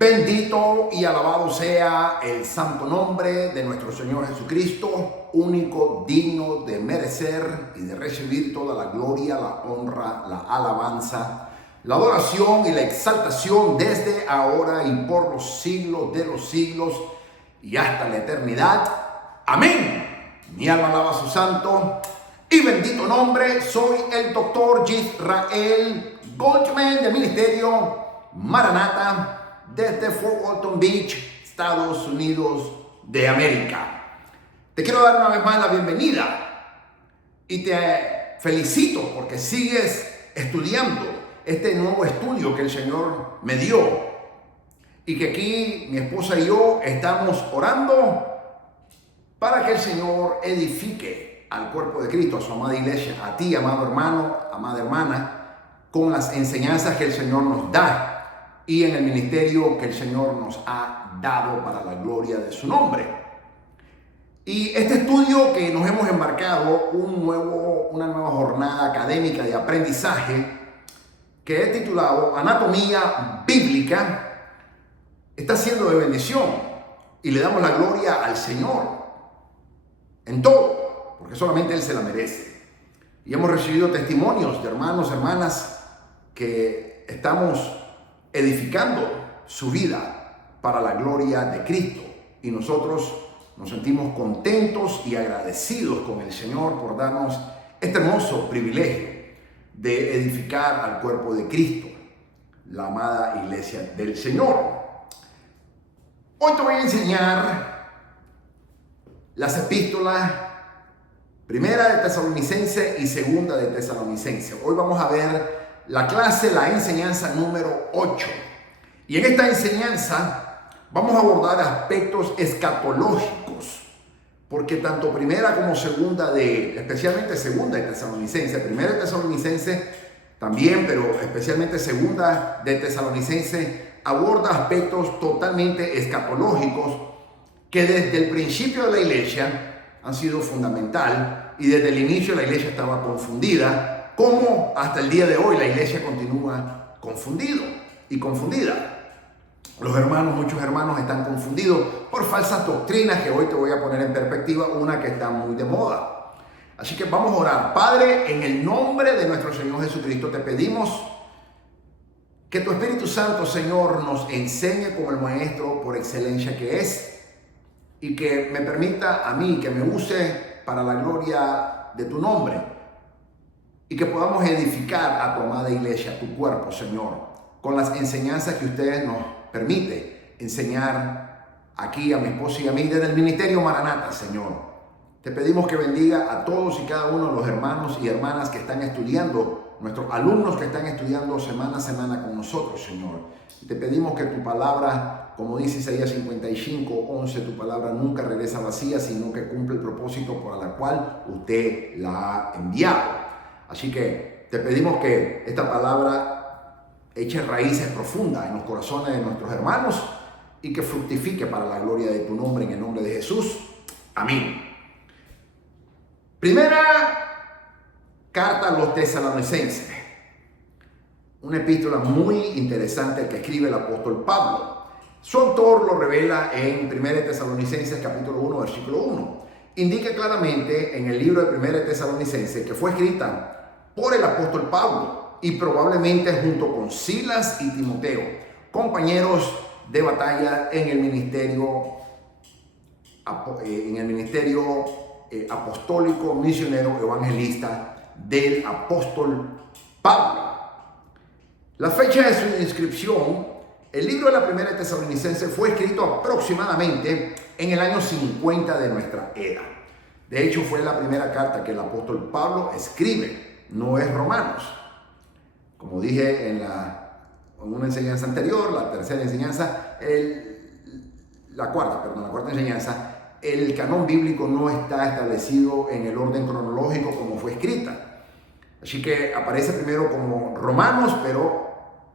Bendito y alabado sea el santo nombre de nuestro Señor Jesucristo, único, digno de merecer y de recibir toda la gloria, la honra, la alabanza, la adoración y la exaltación desde ahora y por los siglos de los siglos y hasta la eternidad. Amén. Mi alma alaba a su santo y bendito nombre. Soy el doctor Yisrael Goldman del Ministerio Maranata desde Fort Walton Beach, Estados Unidos de América. Te quiero dar una vez más la bienvenida y te felicito porque sigues estudiando este nuevo estudio que el Señor me dio y que aquí mi esposa y yo estamos orando para que el Señor edifique al cuerpo de Cristo, a su amada iglesia, a ti, amado hermano, amada hermana, con las enseñanzas que el Señor nos da y en el ministerio que el Señor nos ha dado para la gloria de su nombre. Y este estudio que nos hemos embarcado, una nueva jornada académica de aprendizaje que he titulado Anatomía Bíblica, está siendo de bendición y le damos la gloria al Señor en todo, porque solamente Él se la merece. Y hemos recibido testimonios de hermanos, hermanas que estamos edificando su vida para la gloria de Cristo. Y nosotros nos sentimos contentos y agradecidos con el Señor por darnos este hermoso privilegio de edificar al cuerpo de Cristo, la amada iglesia del Señor. Hoy te voy a enseñar las epístolas primera de Tesalonicense y segunda de Tesalonicense. Hoy vamos a ver la clase, la enseñanza número 8. Y en esta enseñanza vamos a abordar aspectos escatológicos, porque tanto primera como segunda especialmente segunda de Tesalonicense, primera de Tesalonicense también, pero especialmente segunda de Tesalonicense, aborda aspectos totalmente escatológicos que desde el principio de la iglesia han sido fundamental y desde el inicio la iglesia estaba confundida, como hasta el día de hoy la iglesia continúa confundido y confundida. Muchos hermanos están confundidos por falsas doctrinas que hoy te voy a poner en perspectiva, una que está muy de moda. Así que vamos a orar. Padre, en el nombre de nuestro Señor Jesucristo te pedimos que tu Espíritu Santo, Señor, nos enseñe como el Maestro por excelencia que es y que me permita a mí que me use para la gloria de tu nombre y que podamos edificar a tu amada iglesia, a tu cuerpo, Señor, con las enseñanzas que usted nos permite enseñar aquí a mi esposa y a mí desde el Ministerio Maranata, Señor. Te pedimos que bendiga a todos y cada uno de los hermanos y hermanas que están estudiando, nuestros alumnos que están estudiando semana a semana con nosotros, Señor. Y te pedimos que tu palabra, como dice Isaías 55:11, tu palabra nunca regresa vacía, sino que cumple el propósito por el cual usted la ha enviado. Así que te pedimos que esta palabra eche raíces profundas en los corazones de nuestros hermanos y que fructifique para la gloria de tu nombre, en el nombre de Jesús. Amén. Primera carta a los Tesalonicenses. Una epístola muy interesante que escribe el apóstol Pablo. Su autor lo revela en 1 Tesalonicenses capítulo 1, versículo 1. Indica claramente en el libro de 1 Tesalonicenses que fue escrita por el apóstol Pablo y probablemente junto con Silas y Timoteo, compañeros de batalla en el ministerio apostólico, misionero, evangelista del apóstol Pablo. La fecha de su inscripción, el libro de la primera Tesalonicense fue escrito aproximadamente en el año 50 de nuestra era. De hecho, fue la primera carta que el apóstol Pablo escribe. No es Romanos. Como dije en una enseñanza anterior, la tercera enseñanza, la cuarta enseñanza, el canon bíblico no está establecido en el orden cronológico como fue escrita. Así que aparece primero como Romanos, pero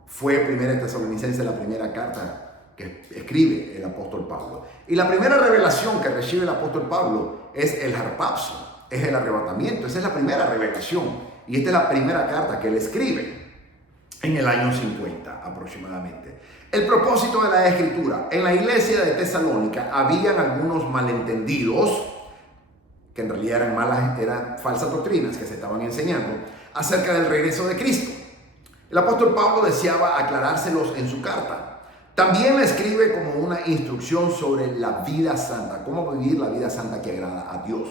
fue primera Tesalonicense la primera carta que escribe el apóstol Pablo. Y la primera revelación que recibe el apóstol Pablo es el harpazo, es el arrebatamiento. Esa es la primera revelación. Y esta es la primera carta que él escribe. en el año 50 aproximadamente. El propósito de la Escritura: en la iglesia de Tesalónica habían algunos malentendidos, que en realidad eran falsas doctrinas que se estaban enseñando acerca del regreso de Cristo. El apóstol Pablo deseaba aclarárselos en su carta. También le escribe como una instrucción sobre la vida santa, cómo vivir la vida santa que agrada a Dios.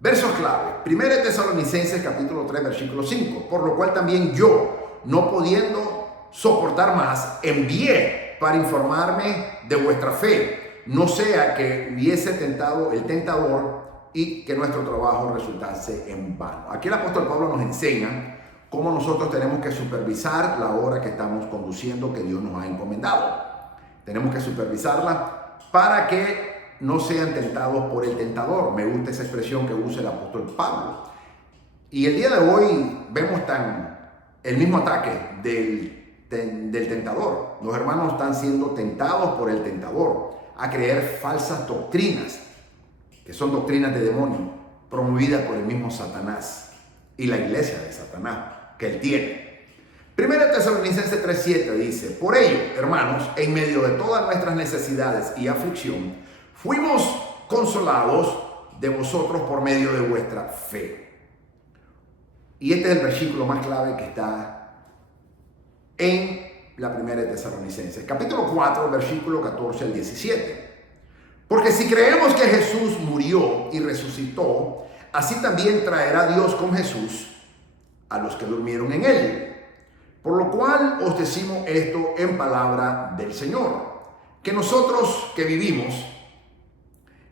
Versos clave: 1 Tesalonicenses capítulo 3 versículo 5. Por lo cual también yo, no pudiendo soportar más, envié para informarme de vuestra fe, no sea que hubiese tentado el tentador y que nuestro trabajo resultase en vano. Aquí el apóstol Pablo nos enseña cómo nosotros tenemos que supervisar la obra que estamos conduciendo, que Dios nos ha encomendado. Tenemos que supervisarla para que no sean tentados por el tentador. Me gusta esa expresión que usa el apóstol Pablo. Y el día de hoy vemos el mismo ataque del tentador. Los hermanos están siendo tentados por el tentador a creer falsas doctrinas, que son doctrinas de demonio, promovidas por el mismo Satanás y la iglesia de Satanás que él tiene. 1 Tesalonicenses 3:7 dice: por ello, hermanos, en medio de todas nuestras necesidades y aflicción, fuimos consolados de vosotros por medio de vuestra fe. Y este es el versículo más clave que está en la 1 Tesalonicenses, capítulo 4, versículo 14 al 17. Porque si creemos que Jesús murió y resucitó, así también traerá Dios con Jesús a los que durmieron en él. Por lo cual os decimos esto en palabra del Señor, que nosotros que vivimos,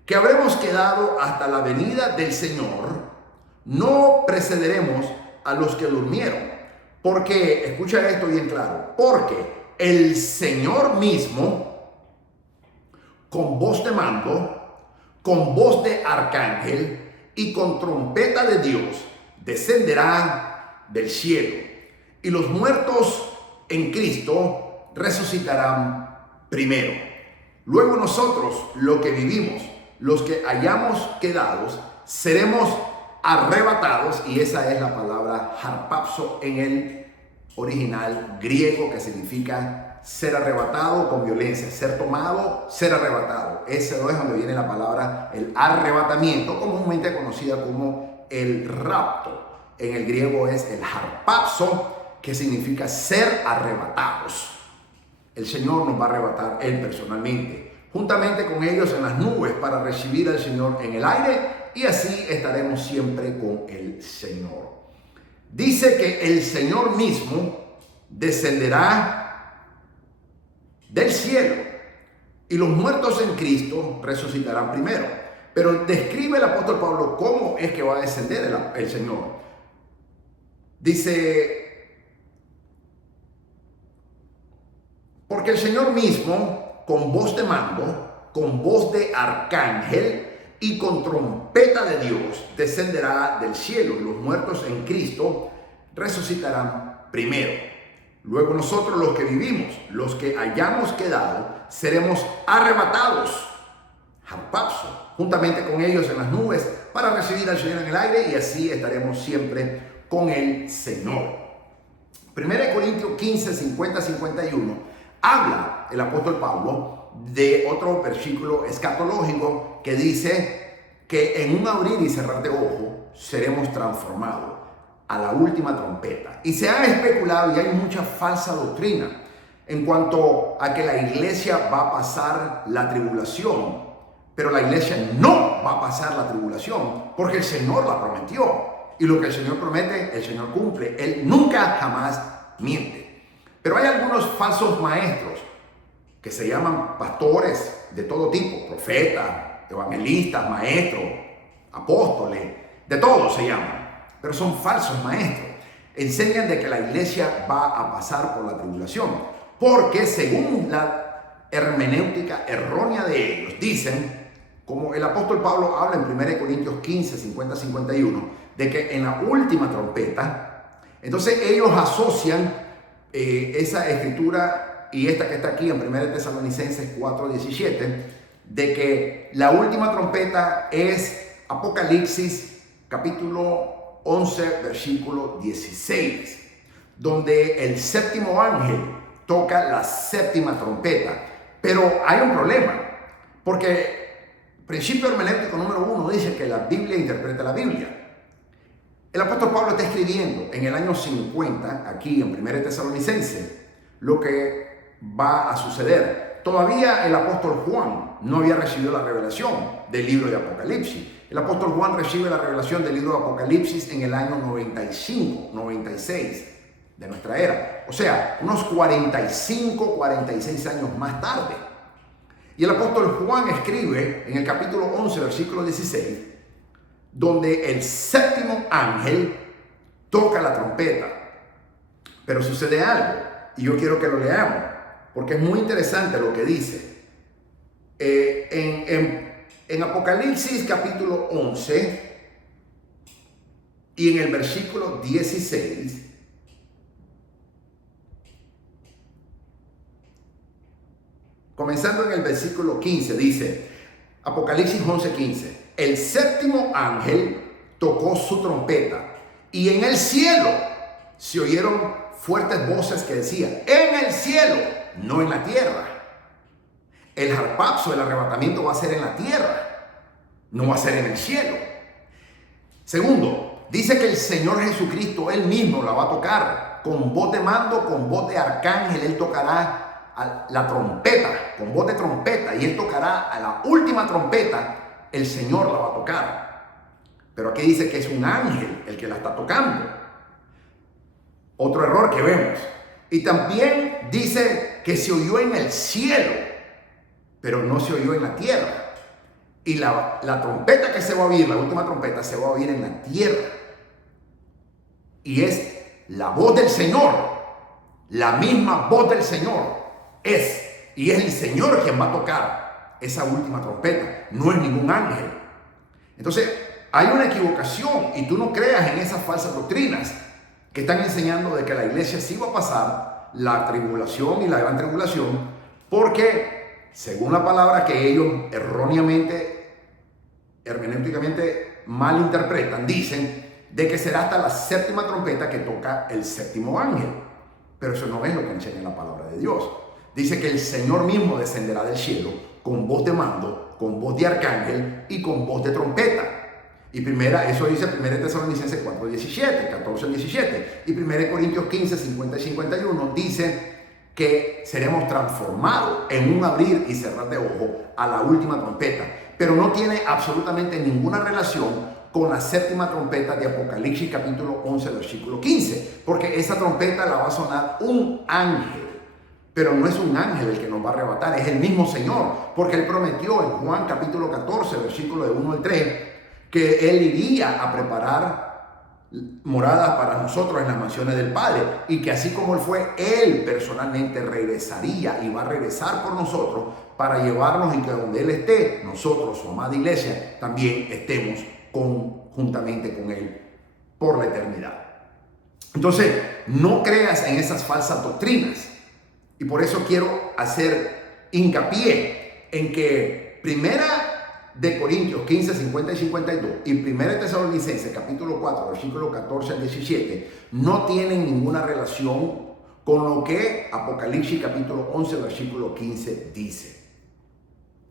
que habremos quedado hasta la venida del Señor, no precederemos a los que durmieron. Porque, escucha esto bien claro, porque el Señor mismo, con voz de mando, con voz de arcángel y con trompeta de Dios, descenderá del cielo, y los muertos en Cristo resucitarán primero. Luego nosotros, los que vivimos, los que hayamos quedado, seremos arrebatados, y esa es la palabra harpazo en el original griego, que significa ser arrebatado con violencia, ser tomado, ser arrebatado. Ese es donde viene la palabra el arrebatamiento, comúnmente conocida como el rapto. En el griego es el harpazo, que significa ser arrebatados. El Señor nos va a arrebatar Él personalmente, juntamente con ellos en las nubes, para recibir al Señor en el aire, y así estaremos siempre con el Señor. Dice que el Señor mismo descenderá del cielo y los muertos en Cristo resucitarán primero. Pero describe el apóstol Pablo cómo es que va a descender el Señor. Dice: porque el Señor mismo, con voz de mando, con voz de arcángel y con trompeta de Dios, descenderá del cielo, y los muertos en Cristo resucitarán primero. Luego nosotros, los que vivimos, los que hayamos quedado, seremos arrebatados, harpazo, juntamente con ellos en las nubes, para recibir al Señor en el aire, y así estaremos siempre con el Señor. 1 Corintios 15, 50-51, habla el apóstol Pablo de otro versículo escatológico que dice que en un abrir y cerrar de ojo seremos transformados a la última trompeta. Y se ha especulado, y hay mucha falsa doctrina en cuanto a que la iglesia va a pasar la tribulación, pero la iglesia no va a pasar la tribulación, porque el Señor la prometió, y lo que el Señor promete, el Señor cumple. Él nunca jamás miente. Pero hay algunos falsos maestros que se llaman pastores de todo tipo, profetas, evangelistas, maestros, apóstoles, de todo se llaman, pero son falsos maestros. Enseñan de que la iglesia va a pasar por la tribulación, porque según la hermenéutica errónea de ellos, dicen, como el apóstol Pablo habla en 1 Corintios 15, 50-51, de que en la última trompeta, entonces ellos asocian esa escritura y esta que está aquí en 1 Tesalonicenses 4:17, de que la última trompeta es Apocalipsis capítulo 11, versículo 16, donde el séptimo ángel toca la séptima trompeta. Pero hay un problema, porque principio hermenéutico número 1 dice que la Biblia interpreta la Biblia. El apóstol Pablo está escribiendo en el año 50, aquí en 1 Tesalonicenses, lo que va a suceder. Todavía el apóstol Juan no había recibido la revelación del libro de Apocalipsis. El apóstol Juan recibe la revelación del libro de Apocalipsis en el año 95, 96 de nuestra era. O sea, unos 45, 46 años más tarde. Y el apóstol Juan escribe en el capítulo 11, versículo 16, donde el séptimo ángel toca la trompeta. Pero sucede algo, y yo quiero que lo leamos, porque es muy interesante lo que dice. En Apocalipsis capítulo 11 y en el versículo 16, comenzando en el versículo 15, dice, Apocalipsis 11:15, el séptimo ángel tocó su trompeta y en el cielo se oyeron fuertes voces que decían, en el cielo, no en la tierra. El harpazo, el arrebatamiento va a ser en la tierra, no va a ser en el cielo. Segundo, dice que el Señor Jesucristo, Él mismo la va a tocar con voz de mando, con voz de arcángel. Él tocará a la trompeta, con voz de trompeta, y Él tocará a la última trompeta, el Señor la va a tocar. Pero aquí dice que es un ángel el que la está tocando. Otro error que vemos. Y también dice que se oyó en el cielo, pero no se oyó en la tierra. Y la trompeta que se va a oír, la última trompeta, se va a oír en la tierra. Y es la voz del Señor, la misma voz del Señor es. Y es el Señor quien va a tocar esa última trompeta, no es ningún ángel. Entonces, hay una equivocación y tú no creas en esas falsas doctrinas que están enseñando de que la iglesia sí va a pasar la tribulación y la gran tribulación, porque según la palabra que ellos erróneamente, hermenéuticamente malinterpretan, dicen de que será hasta la séptima trompeta que toca el séptimo ángel. Pero eso no es lo que enseña la palabra de Dios. Dice que el Señor mismo descenderá del cielo con voz de mando, con voz de arcángel y con voz de trompeta. Y eso dice 1 Tesalonicenses 4:17, 14:17. Y 1 Corintios 15, 50 y 51 dice que seremos transformados en un abrir y cerrar de ojos a la última trompeta. Pero no tiene absolutamente ninguna relación con la séptima trompeta de Apocalipsis capítulo 11, versículo 15. Porque esa trompeta la va a sonar un ángel. Pero no es un ángel el que nos va a arrebatar, es el mismo Señor. Porque Él prometió en Juan capítulo 14, versículo de 1 al 3, que Él iría a preparar moradas para nosotros en las mansiones del Padre, y que así como Él fue, Él personalmente regresaría y va a regresar por nosotros para llevarnos, y que donde Él esté, nosotros, su amada iglesia, también estemos juntamente con Él por la eternidad. Entonces, no creas en esas falsas doctrinas, y por eso quiero hacer hincapié en que Primera de Corintios 15, 50 y 52 y 1 Tesalonicenses capítulo 4, versículo 14 al 17 no tienen ninguna relación con lo que Apocalipsis capítulo 11, versículo 15 dice.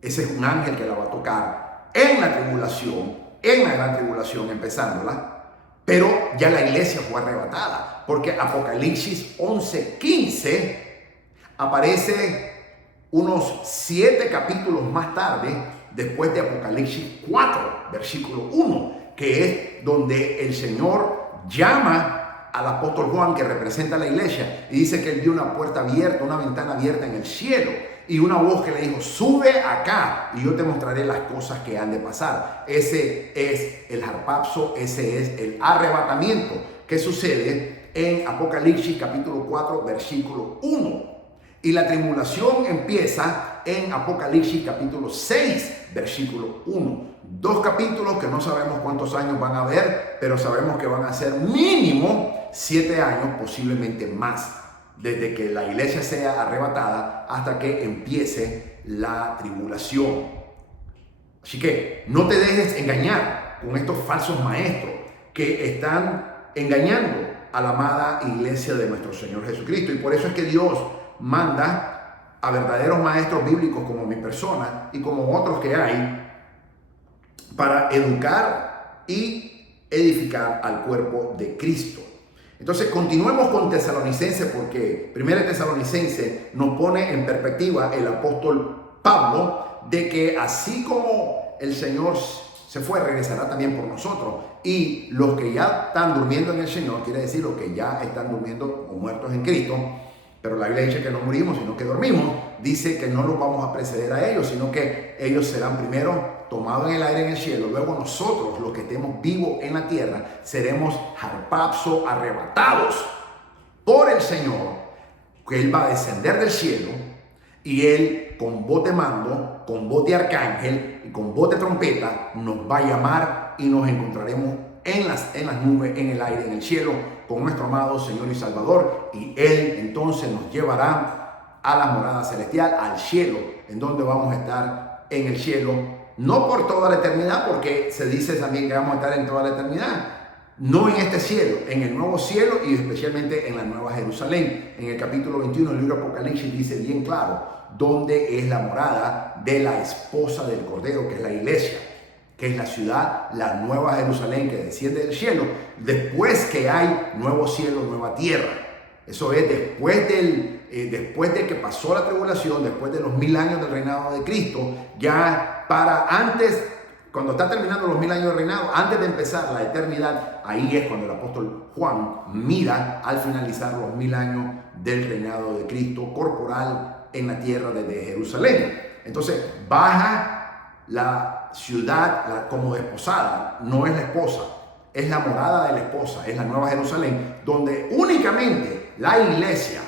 Ese es un ángel que la va a tocar en la tribulación, en la gran tribulación empezándola, pero ya la iglesia fue arrebatada, porque Apocalipsis 11, 15 aparece unos 7 capítulos más tarde, después de Apocalipsis 4, versículo 1, que es donde el Señor llama al apóstol Juan, que representa a la iglesia, y dice que él vio una puerta abierta, una ventana abierta en el cielo, y una voz que le dijo, sube acá y yo te mostraré las cosas que han de pasar. Ese es el harpazo, ese es el arrebatamiento que sucede en Apocalipsis capítulo 4, versículo 1. Y la tribulación empieza en Apocalipsis capítulo 6, versículo 1. 2 capítulos que no sabemos cuántos años van a haber, pero sabemos que van a ser mínimo 7 años, posiblemente más, desde que la iglesia sea arrebatada hasta que empiece la tribulación. Así que no te dejes engañar con estos falsos maestros que están engañando a la amada iglesia de nuestro Señor Jesucristo. Y por eso es que Dios manda a verdaderos maestros bíblicos como mi persona y como otros que hay para educar y edificar al cuerpo de Cristo. Entonces continuemos con Tesalonicenses, porque 1 Tesalonicenses nos pone en perspectiva el apóstol Pablo de que así como el Señor se fue, regresará también por nosotros. Y los que ya están durmiendo en el Señor, quiere decir los que ya están durmiendo o muertos en Cristo, pero la Biblia dice que no morimos, sino que dormimos. Dice que no los vamos a preceder a ellos, sino que ellos serán primero tomados en el aire en el cielo. Luego nosotros, los que estemos vivos en la tierra, seremos harpazo, arrebatados por el Señor, que Él va a descender del cielo y Él con voz de mando, con voz de arcángel y con voz de trompeta nos va a llamar y nos encontraremos en las nubes, en el aire, en el cielo, con nuestro amado Señor y Salvador, y Él entonces nos llevará a la morada celestial, al cielo, en donde vamos a estar en el cielo, no por toda la eternidad, porque se dice también que vamos a estar en toda la eternidad, no en este cielo, en el nuevo cielo y especialmente en la nueva Jerusalén. En el capítulo 21 del libro Apocalipsis dice bien claro dónde es la morada de la esposa del Cordero, que es la iglesia, que es la ciudad, la nueva Jerusalén que desciende del cielo, después que hay nuevo cielo, nueva tierra. Eso es después de que pasó la tribulación, después de los 1000 años del reinado de Cristo, ya para antes, cuando está terminando los 1000 años de reinado, antes de empezar la eternidad, ahí es cuando el apóstol Juan mira al finalizar los 1000 años del reinado de Cristo corporal en la tierra desde Jerusalén. Entonces baja la ciudad como desposada, no es la esposa, es la morada de la esposa, es la nueva Jerusalén, donde únicamente la iglesia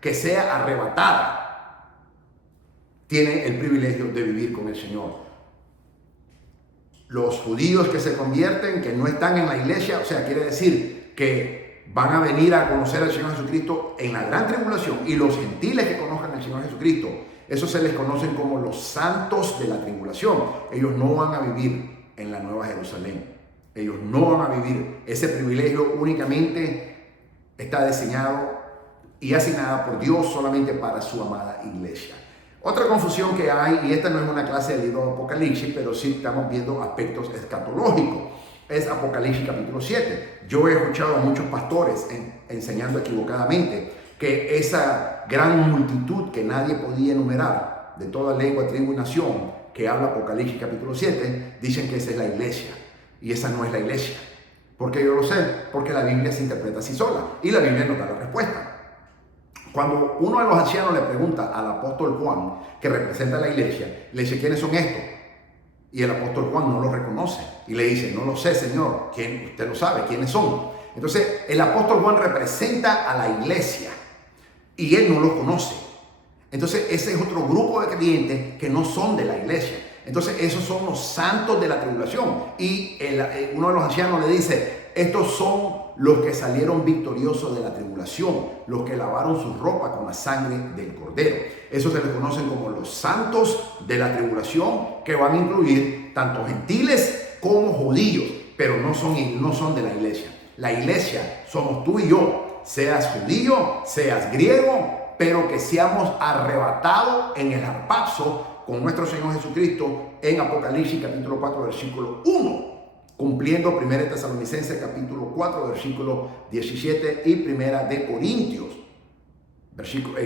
que sea arrebatada tiene el privilegio de vivir con el Señor. Los judíos que se convierten, que no están en la iglesia, o sea, quiere decir que van a venir a conocer al Señor Jesucristo en la gran tribulación, y los gentiles que conozcan al Señor Jesucristo, esos se les conocen como los santos de la tribulación. Ellos no van a vivir en la nueva Jerusalén. Ellos no van a vivir. Ese privilegio únicamente está diseñado y asignado por Dios solamente para su amada iglesia. Otra confusión que hay, y esta no es una clase del libro de Apocalipsis, pero sí estamos viendo aspectos escatológicos, es Apocalipsis capítulo 7. Yo he escuchado a muchos pastores enseñando equivocadamente que esa gran multitud que nadie podía enumerar, de toda lengua, tribu y nación, que habla Apocalipsis capítulo 7, dicen que esa es la iglesia. Y esa no es la iglesia. ¿Por qué yo lo sé? Porque la Biblia se interpreta así sola y la Biblia nos da la respuesta. Cuando uno de los ancianos le pregunta al apóstol Juan, que representa a la iglesia, le dice, ¿quiénes son estos? Y el apóstol Juan no lo reconoce y le dice, no lo sé, Señor, ¿quién? Usted lo sabe, ¿quiénes son? Entonces el apóstol Juan representa a la iglesia y él no lo conoce. Entonces ese es otro grupo de creyentes que no son de la iglesia. Entonces esos son los santos de la tribulación. Y uno de los ancianos le dice, estos son los que salieron victoriosos de la tribulación, los que lavaron su ropa con la sangre del Cordero. Esos se les conocen como los santos de la tribulación, que van a incluir tanto gentiles como judíos, pero no son de la iglesia. La iglesia somos tú y yo, seas judío, seas griego, pero que seamos arrebatados en el harpazo con nuestro Señor Jesucristo en Apocalipsis capítulo 4 versículo 1, cumpliendo 1 Tesalonicenses capítulo 4 versículo 17 y 1 de Corintios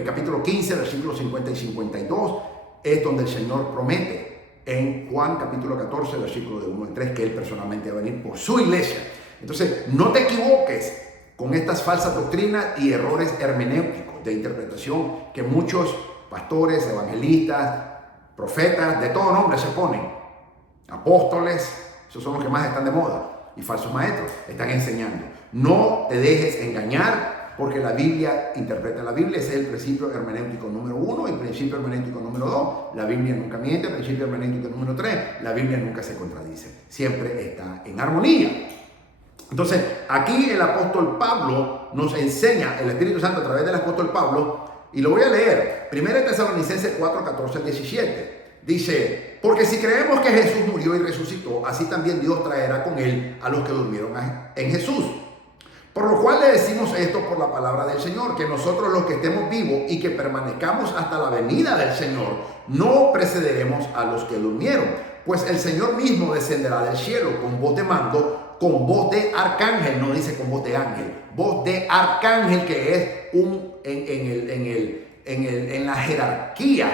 capítulo 15 versículos 50 y 52, es donde el Señor promete en Juan capítulo 14 versículo de 1 y 3 que Él personalmente va a venir por su iglesia. Entonces no te equivoques con estas falsas doctrinas y errores hermenéuticos de interpretación que muchos pastores, evangelistas, profetas, de todo nombre se ponen, apóstoles, esos son los que más están de moda, y falsos maestros están enseñando. No te dejes engañar, porque la Biblia interpreta la Biblia. Ese es el principio hermenéutico número 1 y principio hermenéutico número 2. La Biblia nunca miente. Principio hermenéutico número 3, la Biblia nunca se contradice, siempre está en armonía. Entonces aquí el apóstol Pablo nos enseña, el Espíritu Santo a través del apóstol Pablo, y lo voy a leer, 1 Tesalonicenses 4, 14 al 17. Dice, porque si creemos que Jesús murió y resucitó, así también Dios traerá con Él a los que durmieron en Jesús. Por lo cual le decimos esto por la palabra del Señor, que nosotros los que estemos vivos y que permanezcamos hasta la venida del Señor, no precederemos a los que durmieron. Pues el Señor mismo descenderá del cielo con voz de mando, con voz de arcángel, no dice con voz de ángel, voz de arcángel, que es en la jerarquía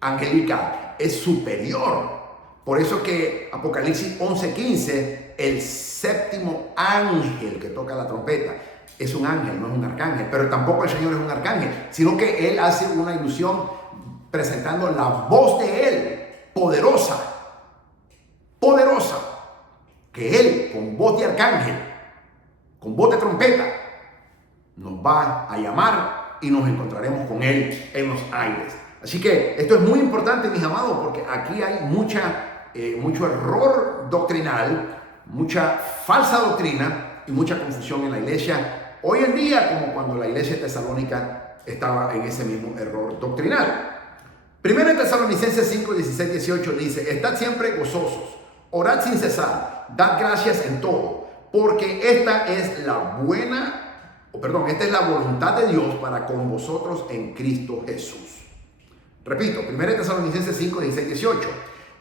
angelical, es superior. Por eso que Apocalipsis 11:15, el séptimo ángel que toca la trompeta, es un ángel, no es un arcángel. Pero tampoco el Señor es un arcángel, sino que Él hace una ilusión presentando la voz de Él, poderosa, que Él, con voz de arcángel, con voz de trompeta, nos va a llamar y nos encontraremos con Él en los aires. Así que esto es muy importante, mis amados, porque aquí hay mucho error doctrinal, mucha falsa doctrina y mucha confusión en la iglesia hoy en día, como cuando la iglesia tesalónica estaba en ese mismo error doctrinal. Primera Tesalonicenses 5, 16, 18 dice: estad siempre gozosos, orad sin cesar, dad gracias en todo, porque esta es la voluntad de Dios para con vosotros en Cristo Jesús. Repito, 1 Tesalonicenses 5, 16, 18.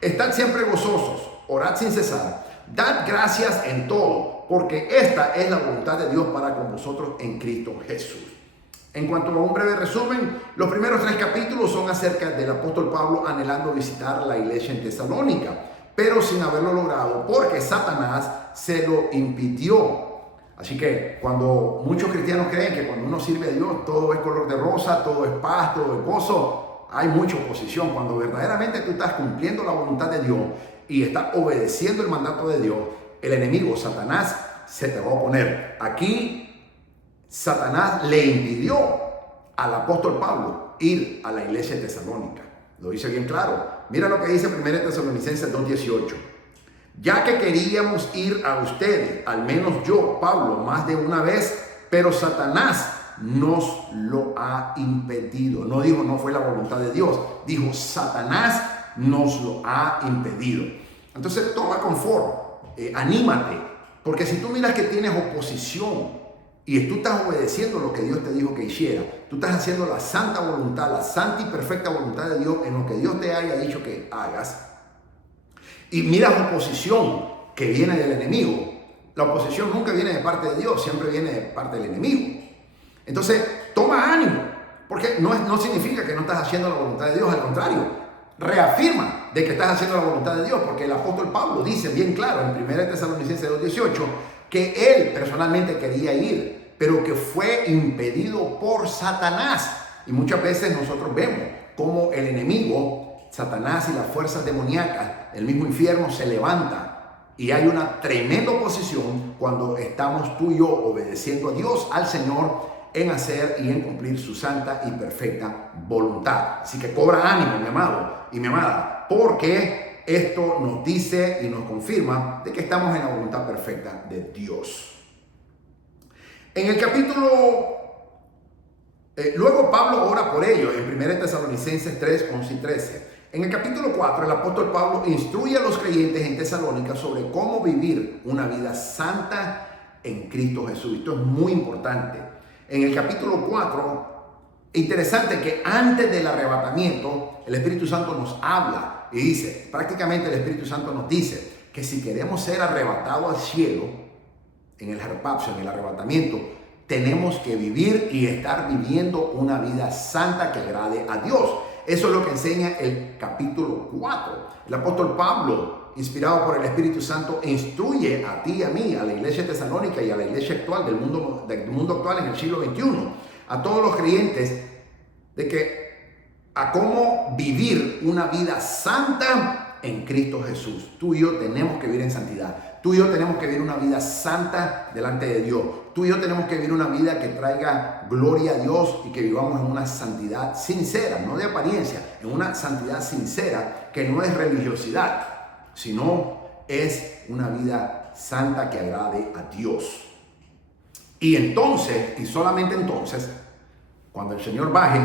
Estad siempre gozosos, orad sin cesar, dad gracias en todo, porque esta es la voluntad de Dios para con vosotros en Cristo Jesús. En cuanto a un breve resumen, los primeros 3 capítulos son acerca del apóstol Pablo anhelando visitar la iglesia en Tesalónica, pero sin haberlo logrado porque Satanás se lo impidió. Así que cuando muchos cristianos creen que cuando uno sirve a Dios todo es color de rosa, todo es paz, todo es gozo, hay mucha oposición. Cuando verdaderamente tú estás cumpliendo la voluntad de Dios y estás obedeciendo el mandato de Dios, el enemigo, Satanás, se te va a oponer. Aquí Satanás le impidió al apóstol Pablo ir a la iglesia de Tesalónica. Lo dice bien claro. Mira lo que dice 1 Tesalonicenses 2:18. Ya que queríamos ir a ustedes, al menos yo, Pablo, más de una vez, pero Satanás nos lo ha impedido. No dijo no fue la voluntad de Dios, dijo Satanás nos lo ha impedido. Entonces toma confort, anímate, porque si tú miras que tienes oposición y tú estás obedeciendo lo que Dios te dijo que hiciera, tú estás haciendo la santa voluntad, la santa y perfecta voluntad de Dios en lo que Dios te haya dicho que hagas, y miras oposición que viene del enemigo, la oposición nunca viene de parte de Dios, siempre viene de parte del enemigo. Entonces, toma ánimo, porque no significa que no estás haciendo la voluntad de Dios, al contrario, reafirma de que estás haciendo la voluntad de Dios, porque el apóstol Pablo dice bien claro en 1 Tesalonicenses 2:18 que él personalmente quería ir, pero que fue impedido por Satanás. Y muchas veces nosotros vemos cómo el enemigo, Satanás y las fuerzas demoníacas, el mismo infierno se levanta y hay una tremenda oposición cuando estamos tú y yo obedeciendo a Dios, al Señor, en hacer y en cumplir su santa y perfecta voluntad. Así que cobra ánimo, mi amado y mi amada, porque esto nos dice y nos confirma de que estamos en la voluntad perfecta de Dios. En el capítulo, luego Pablo ora por ello en 1 Tesalonicenses 3, 11 y 13. En el capítulo 4, el apóstol Pablo instruye a los creyentes en Tesalónica sobre cómo vivir una vida santa en Cristo Jesús. Esto es muy importante. En el capítulo 4, interesante que antes del arrebatamiento, el Espíritu Santo nos habla y dice, prácticamente el Espíritu Santo nos dice que si queremos ser arrebatados al cielo, en el harpapso, en el arrebatamiento, tenemos que vivir y estar viviendo una vida santa que agrade a Dios. Eso es lo que enseña el capítulo 4. El apóstol Pablo, inspirado por el Espíritu Santo, instruye a ti y a mí, a la iglesia de Tesalónica y a la iglesia actual del mundo actual en el siglo XXI, a todos los creyentes, de que a cómo vivir una vida santa en Cristo Jesús. Tú y yo tenemos que vivir en santidad. Tú y yo tenemos que vivir una vida santa delante de Dios. Tú y yo tenemos que vivir una vida que traiga gloria a Dios y que vivamos en una santidad sincera, no de apariencia, en una santidad sincera que no es religiosidad, sino es una vida santa que agrade a Dios. Y entonces, y solamente entonces, cuando el Señor baje,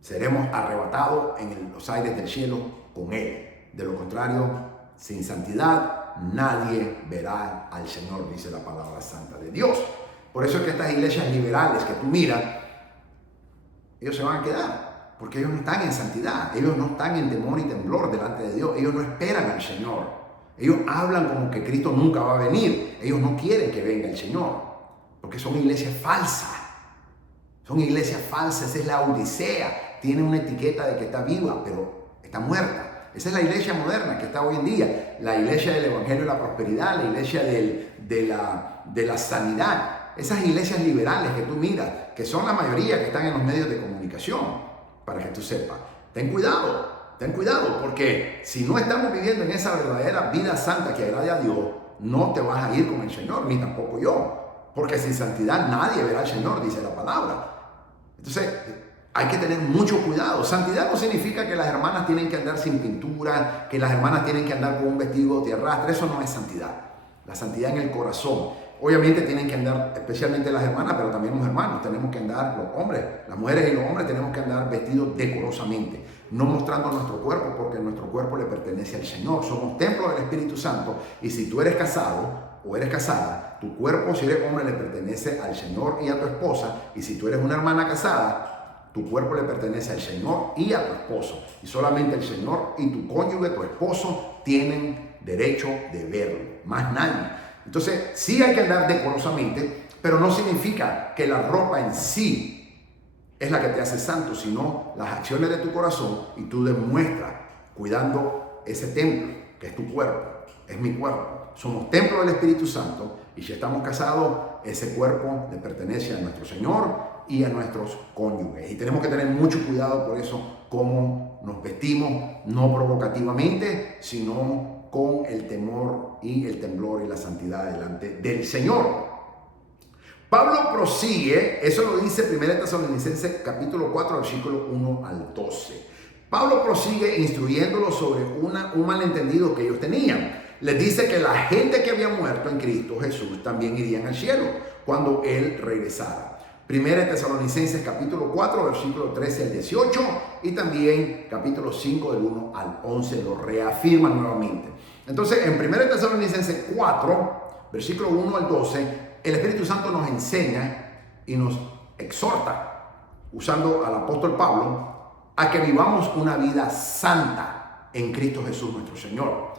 seremos arrebatados en los aires del cielo con Él. De lo contrario, sin santidad, nadie verá al Señor, dice la palabra santa de Dios. Por eso es que estas iglesias liberales que tú miras, ellos se van a quedar, porque ellos no están en santidad, ellos no están en temor y temblor delante de Dios, ellos no esperan al Señor. Ellos hablan como que Cristo nunca va a venir, ellos no quieren que venga el Señor, porque son iglesias falsas. Son iglesias falsas, esa es la Odisea, tiene una etiqueta de que está viva, pero está muerta. Esa es la iglesia moderna que está hoy en día, la iglesia del Evangelio de la Prosperidad, la iglesia de la sanidad. Esas iglesias liberales que tú miras, que son la mayoría que están en los medios de comunicación, para que tú sepas. Ten cuidado, porque si no estamos viviendo en esa verdadera vida santa que agrade a Dios, no te vas a ir con el Señor, ni tampoco yo. Porque sin santidad nadie verá al Señor, dice la palabra. Entonces, hay que tener mucho cuidado. Santidad no significa que las hermanas tienen que andar sin pintura, que las hermanas tienen que andar con un vestido de arrastre. Eso no es santidad. La santidad en el corazón. Obviamente tienen que andar, especialmente las hermanas, pero también los hermanos. Tenemos que andar, los hombres, las mujeres y los hombres tenemos que andar vestidos decorosamente. No mostrando nuestro cuerpo, porque nuestro cuerpo le pertenece al Señor. Somos templo del Espíritu Santo. Y si tú eres casado o eres casada, tu cuerpo, si eres hombre, le pertenece al Señor y a tu esposa. Y si tú eres una hermana casada, tu cuerpo le pertenece al Señor y a tu esposo. Y solamente el Señor y tu cónyuge, tu esposo, tienen derecho de verlo. Más nadie. Entonces, sí hay que andar decorosamente, pero no significa que la ropa en sí es la que te hace santo, sino las acciones de tu corazón, y tú demuestras cuidando ese templo, que es tu cuerpo, es mi cuerpo. Somos templo del Espíritu Santo, y si estamos casados, ese cuerpo le pertenece a nuestro Señor y a nuestros cónyuges. Y tenemos que tener mucho cuidado por eso, cómo nos vestimos, no provocativamente, sino con el temor y el temblor y la santidad delante del Señor. Pablo prosigue, eso lo dice 1 Tesalonicenses capítulo 4, versículo 1 al 12. Pablo prosigue instruyéndolos sobre un malentendido que ellos tenían. Les dice que la gente que había muerto en Cristo Jesús también irían al cielo cuando Él regresara. 1 Tesalonicenses capítulo 4, versículo 13 al 18, y también capítulo 5 del 1 al 11 lo reafirma nuevamente. Entonces, en 1 Tesalonicenses 4, versículo 1 al 12, el Espíritu Santo nos enseña y nos exhorta, usando al apóstol Pablo, a que vivamos una vida santa en Cristo Jesús nuestro Señor.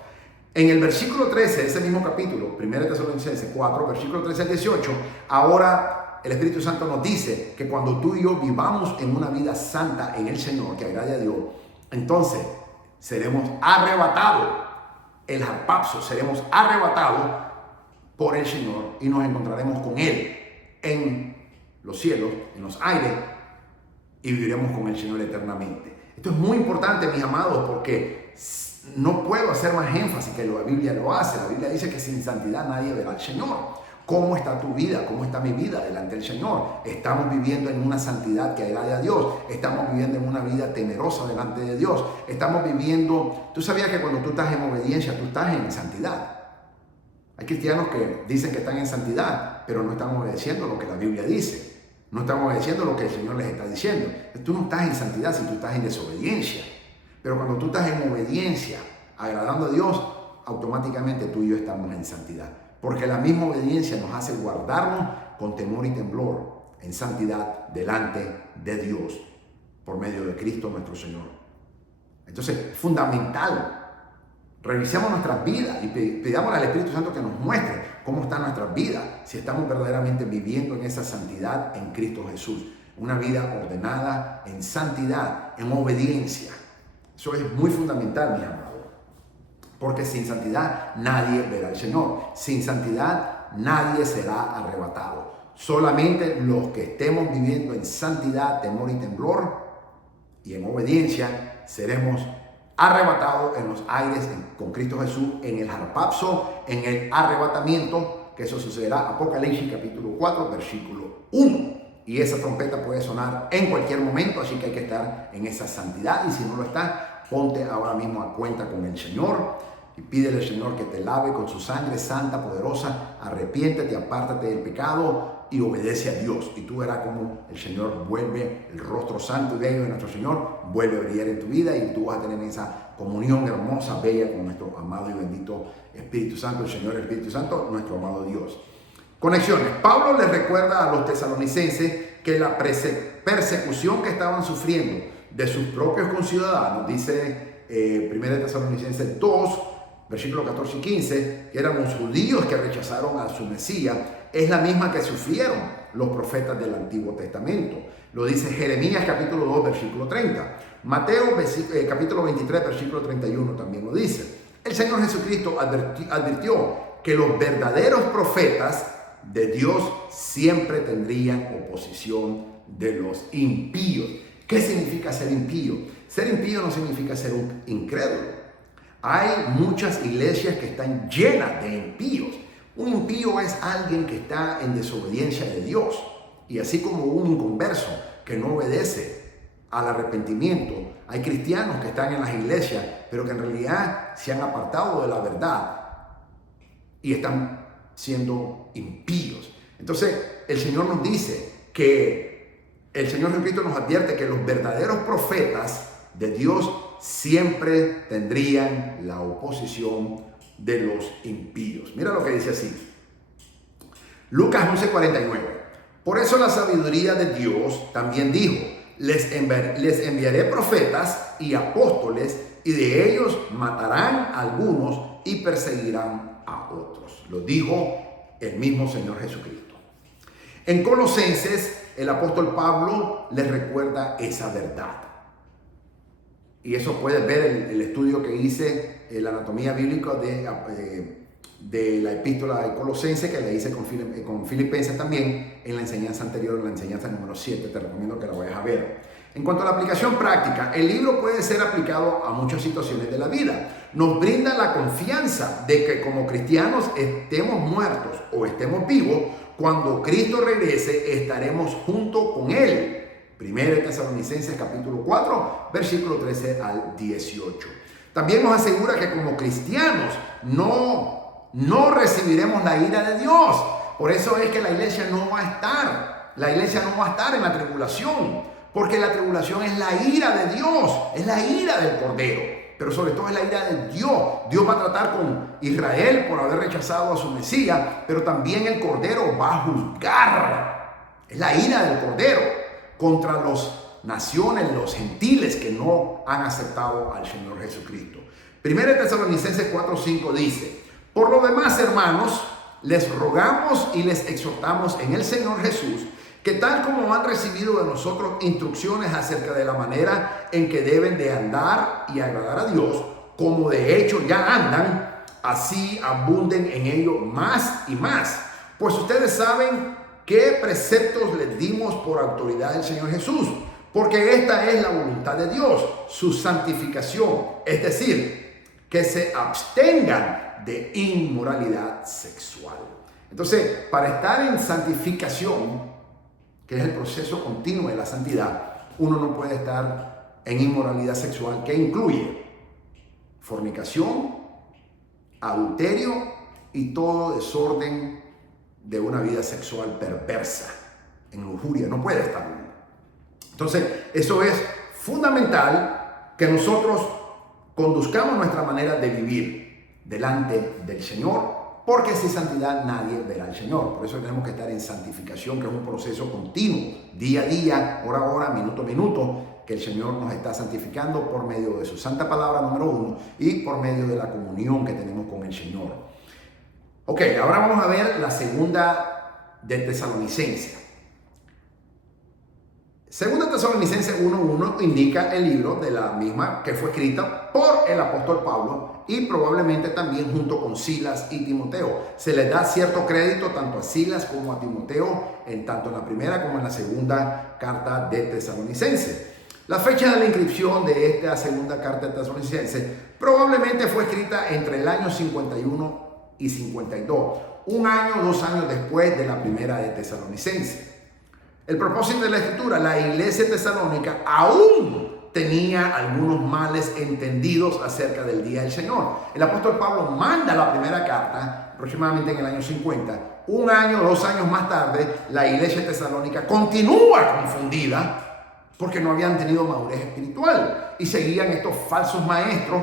En el versículo 13 de ese mismo capítulo, 1 Tesalonicenses 4, versículo 13 al 18, ahora el Espíritu Santo nos dice que cuando tú y yo vivamos en una vida santa en el Señor, que agrade a Dios, entonces seremos arrebatados, el harpazo, seremos arrebatados por el Señor y nos encontraremos con Él en los cielos, en los aires, y viviremos con el Señor eternamente. Esto es muy importante, mis amados, porque no puedo hacer más énfasis que la Biblia lo hace. La Biblia dice que sin santidad nadie verá al Señor. ¿Cómo está tu vida? ¿Cómo está mi vida delante del Señor? ¿Estamos viviendo en una santidad que agrade a Dios? ¿Estamos viviendo en una vida temerosa delante de Dios? ¿Estamos viviendo? ¿Tú sabías que cuando tú estás en obediencia, tú estás en santidad? Hay cristianos que dicen que están en santidad, pero no están obedeciendo lo que la Biblia dice. No están obedeciendo lo que el Señor les está diciendo. Tú no estás en santidad si tú estás en desobediencia. Pero cuando tú estás en obediencia, agradando a Dios, automáticamente tú y yo estamos en santidad. Porque la misma obediencia nos hace guardarnos con temor y temblor en santidad delante de Dios por medio de Cristo nuestro Señor. Entonces, es fundamental. Revisemos nuestras vidas y pidamos al Espíritu Santo que nos muestre cómo está nuestras vidas, si estamos verdaderamente viviendo en esa santidad en Cristo Jesús. Una vida ordenada en santidad, en obediencia. Eso es muy fundamental, mis amados. Porque sin santidad nadie verá al Señor. Sin santidad nadie será arrebatado. Solamente los que estemos viviendo en santidad, temor y temblor y en obediencia seremos arrebatados en los aires con Cristo Jesús en el harpazo, en el arrebatamiento, que eso sucederá. Apocalipsis capítulo 4, versículo 1. Y esa trompeta puede sonar en cualquier momento, así que hay que estar en esa santidad. Y si no lo está, ponte ahora mismo a cuenta con el Señor y pídele al Señor que te lave con su sangre santa, poderosa. Arrepiéntete, apártate del pecado y obedece a Dios. Y tú verás cómo el Señor vuelve, el rostro santo y bello de nuestro Señor vuelve a brillar en tu vida, y tú vas a tener esa comunión hermosa, bella con nuestro amado y bendito Espíritu Santo, el Señor, el Espíritu Santo, nuestro amado Dios. Conexiones. Pablo les recuerda a los tesalonicenses que la persecución que estaban sufriendo de sus propios conciudadanos, dice 1 Tesalonicenses 2, versículos 14 y 15, que eran los judíos que rechazaron a su Mesías, es la misma que sufrieron los profetas del Antiguo Testamento. Lo dice Jeremías capítulo 2, versículo 30. Mateo capítulo 23, versículo 31 también lo dice. El Señor Jesucristo advirtió que los verdaderos profetas de Dios siempre tendrían oposición de los impíos. ¿Qué significa ser impío? Ser impío no significa ser un incrédulo. Hay muchas iglesias que están llenas de impíos. Un impío es alguien que está en desobediencia de Dios. Y así como un inconverso que no obedece al arrepentimiento, hay cristianos que están en las iglesias, pero que en realidad se han apartado de la verdad y están siendo impíos. Entonces, el Señor nos dice que el Señor Jesucristo nos advierte que los verdaderos profetas de Dios siempre tendrían la oposición de los impíos. Mira lo que dice así. Lucas 11:49. Por eso la sabiduría de Dios también dijo: les enviaré profetas y apóstoles, y de ellos matarán a algunos y perseguirán a otros. Lo dijo el mismo Señor Jesucristo. En Colosenses, el apóstol Pablo les recuerda esa verdad. Y eso puedes ver el estudio que hice, la anatomía bíblica de la epístola de Colosenses, que la hice con Filipenses también, en la enseñanza anterior, en la enseñanza número 7. Te recomiendo que la vayas a ver. En cuanto a la aplicación práctica, el libro puede ser aplicado a muchas situaciones de la vida. Nos brinda la confianza de que como cristianos, estemos muertos o estemos vivos, cuando Cristo regrese estaremos junto con Él. 1 Tesalonicenses capítulo 4, versículo 13 al 18. También nos asegura que como cristianos no recibiremos la ira de Dios. Por eso es que la iglesia no va a estar en la tribulación, porque la tribulación es la ira de Dios, es la ira del Cordero, pero sobre todo es la ira de Dios. Dios va a tratar con Israel por haber rechazado a su Mesías, pero también el Cordero va a juzgar. Es la ira del Cordero contra las naciones, los gentiles que no han aceptado al Señor Jesucristo. 1 Tesalonicenses 4:5 dice: por lo demás, hermanos, les rogamos y les exhortamos en el Señor Jesús, que tal como han recibido de nosotros instrucciones acerca de la manera en que deben de andar y agradar a Dios, como de hecho ya andan, así abunden en ello más y más. Pues ustedes saben qué preceptos les dimos por autoridad del Señor Jesús, porque esta es la voluntad de Dios, su santificación, es decir, que se abstengan de inmoralidad sexual. Entonces, para estar en santificación, que es el proceso continuo de la santidad, uno no puede estar en inmoralidad sexual, que incluye fornicación, adulterio y todo desorden de una vida sexual perversa, en lujuria. No puede estar uno. Entonces, eso es fundamental, que nosotros conduzcamos nuestra manera de vivir delante del Señor, porque sin santidad nadie verá al Señor. Por eso tenemos que estar en santificación, que es un proceso continuo, día a día, hora a hora, minuto a minuto, que el Señor nos está santificando por medio de su santa palabra, número 1, y por medio de la comunión que tenemos con el Señor. Ok, ahora vamos a ver la segunda de Tesalonicenses. Segunda Tesalonicenses 1:1 indica el libro de la misma que fue escrita por el apóstol Pablo y probablemente también junto con Silas y Timoteo. Se les da cierto crédito tanto a Silas como a Timoteo, tanto en la primera como en la segunda carta de Tesalonicenses. La fecha de la inscripción de esta segunda carta de Tesalonicenses probablemente fue escrita entre el año 51 y 52, un año o 2 años después de la primera de Tesalonicenses. El propósito de la escritura: la iglesia tesalónica aún tenía algunos males entendidos acerca del día del Señor. El apóstol Pablo manda la primera carta aproximadamente en el año 50. Un año, 2 años más tarde, la iglesia tesalónica continúa confundida porque no habían tenido madurez espiritual y seguían estos falsos maestros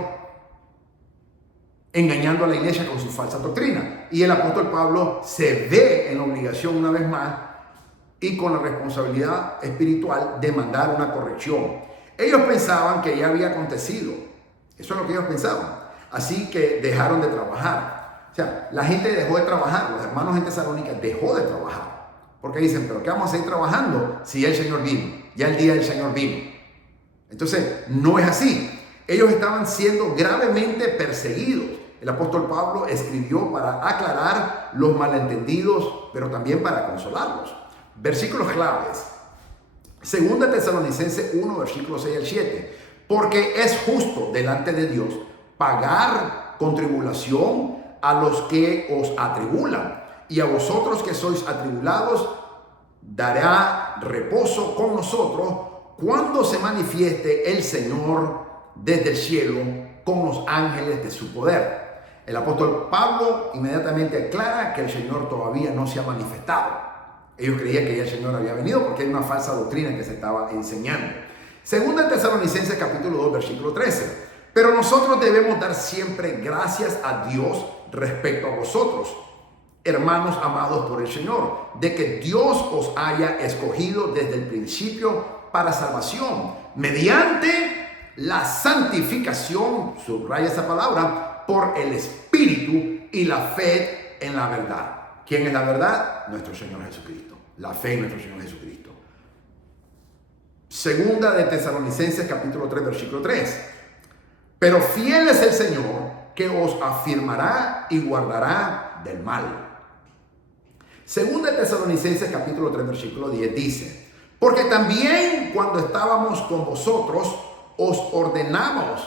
engañando a la iglesia con su falsa doctrina. Y el apóstol Pablo se ve en la obligación una vez más y con la responsabilidad espiritual de mandar una corrección. Ellos pensaban que ya había acontecido. Eso es lo que ellos pensaban. Así que dejaron de trabajar. O sea, la gente dejó de trabajar. Los hermanos en Tesalónica dejó de trabajar. Porque dicen, pero ¿qué vamos a seguir trabajando si ya el Señor vino? Ya el día del Señor vino. Entonces, no es así. Ellos estaban siendo gravemente perseguidos. El apóstol Pablo escribió para aclarar los malentendidos, pero también para consolarlos. Versículos claves. Segunda Tesalonicenses 1, versículos 6 al 7. Porque es justo delante de Dios pagar con tribulación a los que os atribulan, y a vosotros que sois atribulados dará reposo con nosotros cuando se manifieste el Señor desde el cielo con los ángeles de su poder. El apóstol Pablo inmediatamente aclara que el Señor todavía no se ha manifestado. Ellos creían que ya el Señor había venido porque hay una falsa doctrina que se estaba enseñando. Segunda Tesalonicenses capítulo 2, versículo 13. Pero nosotros debemos dar siempre gracias a Dios respecto a vosotros, hermanos amados por el Señor, de que Dios os haya escogido desde el principio para salvación, mediante la santificación, subraya esa palabra, por el Espíritu y la fe en la verdad. ¿Quién es la verdad? Nuestro Señor Jesucristo. La fe en nuestro Señor Jesucristo. Segunda de Tesalonicenses capítulo 3, versículo 3. Pero fiel es el Señor que os afirmará y guardará del mal. Segunda de Tesalonicenses capítulo 3, versículo 10 dice, porque también cuando estábamos con vosotros os ordenábamos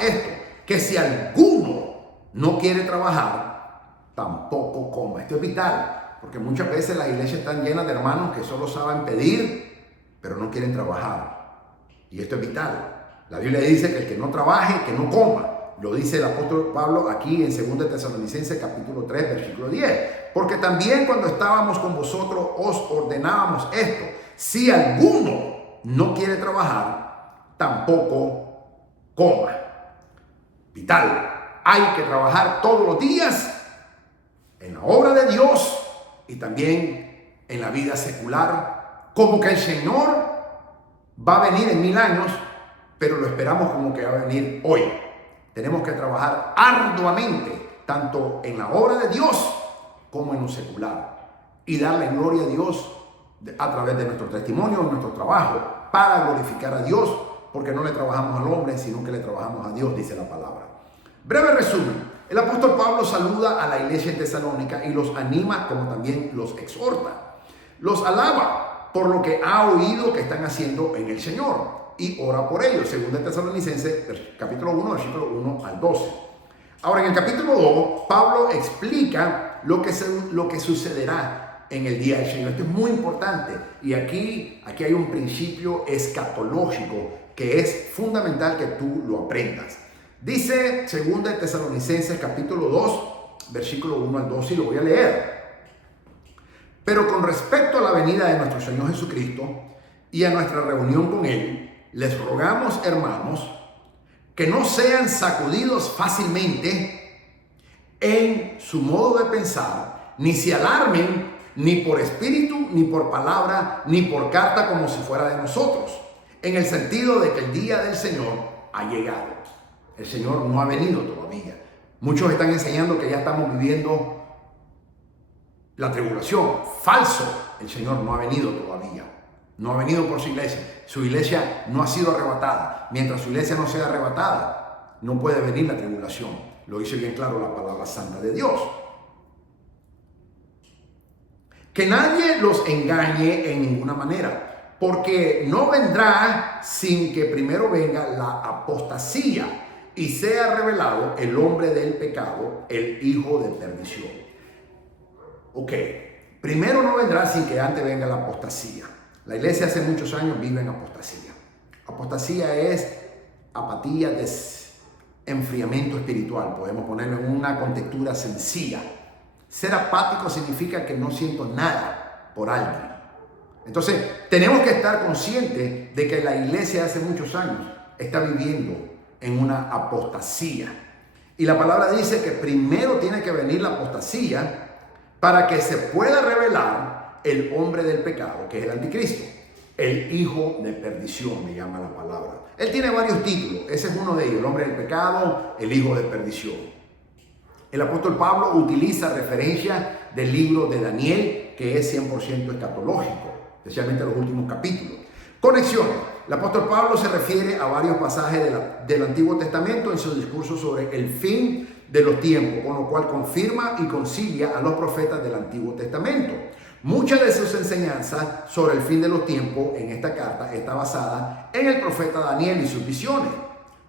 esto, que si alguno no quiere trabajar, tampoco coma. Esto es vital, porque muchas veces las iglesias están llenas de hermanos que solo saben pedir, pero no quieren trabajar. Y esto es vital. La Biblia dice que el que no trabaje, que no coma. Lo dice el apóstol Pablo aquí en 2 Tesalonicenses capítulo 3, versículo 10. Porque también cuando estábamos con vosotros os ordenábamos esto. Si alguno no quiere trabajar, tampoco coma. Vital. Hay que trabajar todos los días en la obra de Dios y también en la vida secular. Como que el Señor va a venir en 1000 años, pero lo esperamos como que va a venir hoy. Tenemos que trabajar arduamente, tanto en la obra de Dios como en lo secular, y darle gloria a Dios a través de nuestro testimonio, nuestro trabajo, para glorificar a Dios, porque no le trabajamos al hombre, sino que le trabajamos a Dios, dice la palabra. Breve resumen. El apóstol Pablo saluda a la iglesia en Tesalónica y los anima, como también los exhorta. Los alaba por lo que ha oído que están haciendo en el Señor y ora por ellos. Segunda Tesalonicenses, capítulo 1, versículo 1 al 12. Ahora, en el capítulo 2, Pablo explica lo que sucederá en el día del Señor. Esto es muy importante. Y aquí hay un principio escatológico que es fundamental que tú lo aprendas. Dice Segunda Tesalonicenses, capítulo 2, versículo 1 al 12, y lo voy a leer. Pero con respecto a la venida de nuestro Señor Jesucristo y a nuestra reunión con Él, les rogamos, hermanos, que no sean sacudidos fácilmente en su modo de pensar, ni se alarmen ni por espíritu, ni por palabra, ni por carta como si fuera de nosotros, en el sentido de que el día del Señor ha llegado. El Señor no ha venido todavía. Muchos están enseñando que ya estamos viviendo la tribulación. Falso. El Señor no ha venido todavía. No ha venido por su iglesia. Su iglesia no ha sido arrebatada. Mientras su iglesia no sea arrebatada, no puede venir la tribulación. Lo dice bien claro la palabra santa de Dios. Que nadie los engañe en ninguna manera, porque no vendrá sin que primero venga la apostasía y sea revelado el hombre del pecado, el hijo de perdición. Ok, primero no vendrá sin que antes venga la apostasía. La iglesia hace muchos años vive en apostasía. Apostasía es apatía, enfriamiento espiritual. Podemos ponerlo en una contextura sencilla. Ser apático significa que no siento nada por alguien. Entonces, tenemos que estar conscientes de que la iglesia hace muchos años está viviendo en una apostasía. Y la palabra dice que primero tiene que venir la apostasía para que se pueda revelar el hombre del pecado, que es el anticristo. El hijo de perdición, me llama la palabra. Él tiene varios títulos. Ese es uno de ellos, el hombre del pecado, el hijo de perdición. El apóstol Pablo utiliza referencia del libro de Daniel, que es 100% escatológico, especialmente los últimos capítulos. Conexiones. El apóstol Pablo se refiere a varios pasajes del Antiguo Testamento en su discurso sobre el fin de los tiempos, con lo cual confirma y concilia a los profetas del Antiguo Testamento. Muchas de sus enseñanzas sobre el fin de los tiempos en esta carta está basada en el profeta Daniel y sus visiones.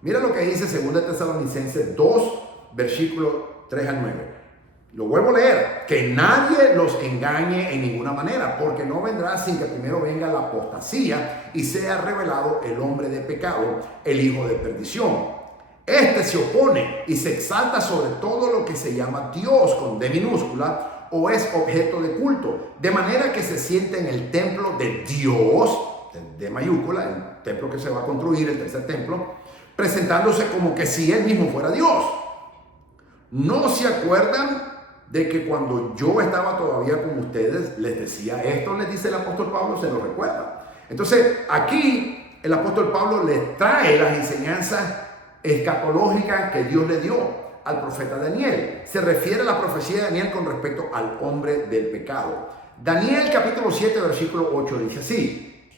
Mira lo que dice 2 Tesalonicenses 2, versículos 3 al 9. Lo vuelvo a leer. Que nadie los engañe en ninguna manera, porque no vendrá sin que primero venga la apostasía y sea revelado el hombre de pecado, el hijo de perdición. Este se opone y se exalta sobre todo lo que se llama Dios con D minúscula, o es objeto de culto, de manera que se siente en el templo de Dios, de mayúscula, el templo que se va a construir, el tercer templo, presentándose como que si él mismo fuera Dios. ¿No se acuerdan de que cuando yo estaba todavía con ustedes les decía esto? Les dice el apóstol Pablo, se lo recuerda. Entonces aquí el apóstol Pablo les trae las enseñanzas escatológicas que Dios le dio al profeta Daniel. Se refiere a la profecía de Daniel con respecto al hombre del pecado. Daniel capítulo 7 versículo 8 dice así: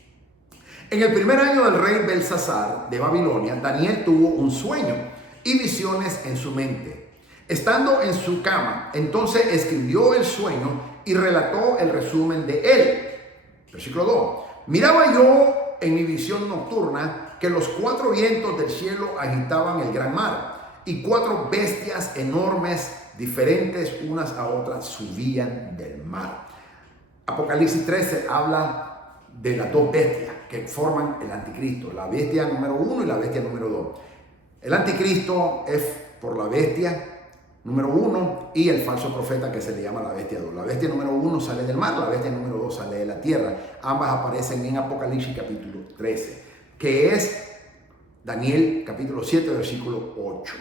en el primer año del rey Belsasar de Babilonia, Daniel tuvo un sueño y visiones en su mente. Estando en su cama, entonces escribió el sueño y relató el resumen de él. Versículo 2. Miraba yo en mi visión nocturna que los 4 vientos del cielo agitaban el gran mar, y 4 bestias enormes, diferentes unas a otras, subían del mar. Apocalipsis 13 habla de las 2 bestias que forman el anticristo, la bestia número 1 y la bestia número 2. El anticristo es por la bestia número 1 y el falso profeta que se le llama la bestia 2. La bestia número 1 sale del mar, la bestia número 2 sale de la tierra. Ambas aparecen en Apocalipsis capítulo 13, que es Daniel capítulo 7 versículo 8.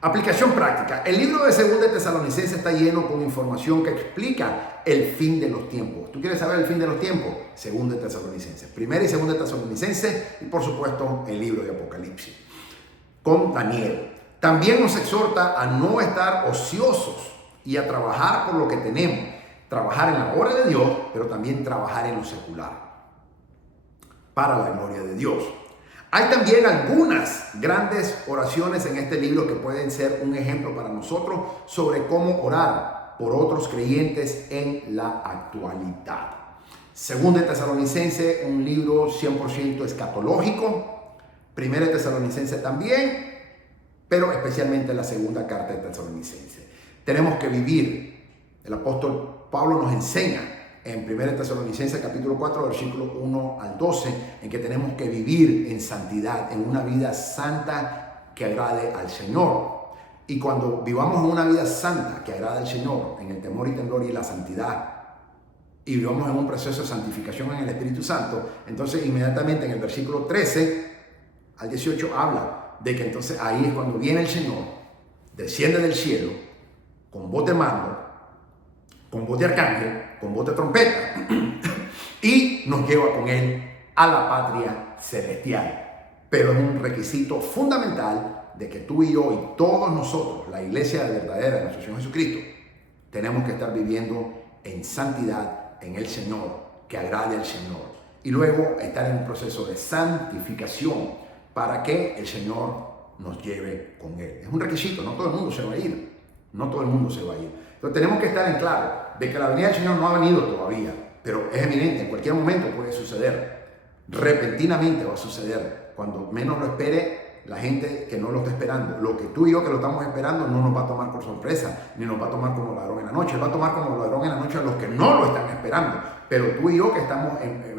Aplicación práctica. El libro de 2 Tesalonicenses está lleno con información que explica el fin de los tiempos. ¿Tú quieres saber el fin de los tiempos? 2 Tesalonicenses. 1 y 2 Tesalonicenses y por supuesto el libro de Apocalipsis. Con Daniel. También nos exhorta a no estar ociosos y a trabajar por lo que tenemos. Trabajar en la obra de Dios, pero también trabajar en lo secular. Para la gloria de Dios. Hay también algunas grandes oraciones en este libro que pueden ser un ejemplo para nosotros sobre cómo orar por otros creyentes en la actualidad. 2 Tesalonicenses, un libro 100% escatológico. 1 Tesalonicenses también, pero especialmente la segunda carta de Tesalonicenses. Tenemos que vivir. El apóstol Pablo nos enseña en 1 Tesalonicenses capítulo 4 versículo 1 al 12 en que tenemos que vivir en santidad, en una vida santa que agrade al Señor. Y cuando vivamos en una vida santa que agrade al Señor, en el temor y temblor y la santidad, y vivamos en un proceso de santificación en el Espíritu Santo, entonces inmediatamente en el versículo 13 al 18 habla de que entonces ahí es cuando viene el Señor, desciende del cielo con voz de mando, con voz de arcángel, con voz de trompeta, y nos lleva con él a la patria celestial. Pero es un requisito fundamental de que tú y yo y todos nosotros, la iglesia verdadera de nuestro Señor Jesucristo, tenemos que estar viviendo en santidad en el Señor, que agrade al Señor. Y luego estar en un proceso de santificación para que el Señor nos lleve con él. Es un requisito, no todo el mundo se va a ir. No todo el mundo se va a ir. Entonces tenemos que estar en claro de que la venida del Señor no ha venido todavía, pero es eminente, en cualquier momento puede suceder. Repentinamente va a suceder. Cuando menos lo espere la gente que no lo está esperando. Lo que tú y yo que lo estamos esperando no nos va a tomar por sorpresa, ni nos va a tomar como ladrón en la noche. Él va a tomar como ladrón en la noche a los que no lo están esperando. Pero tú y yo que estamos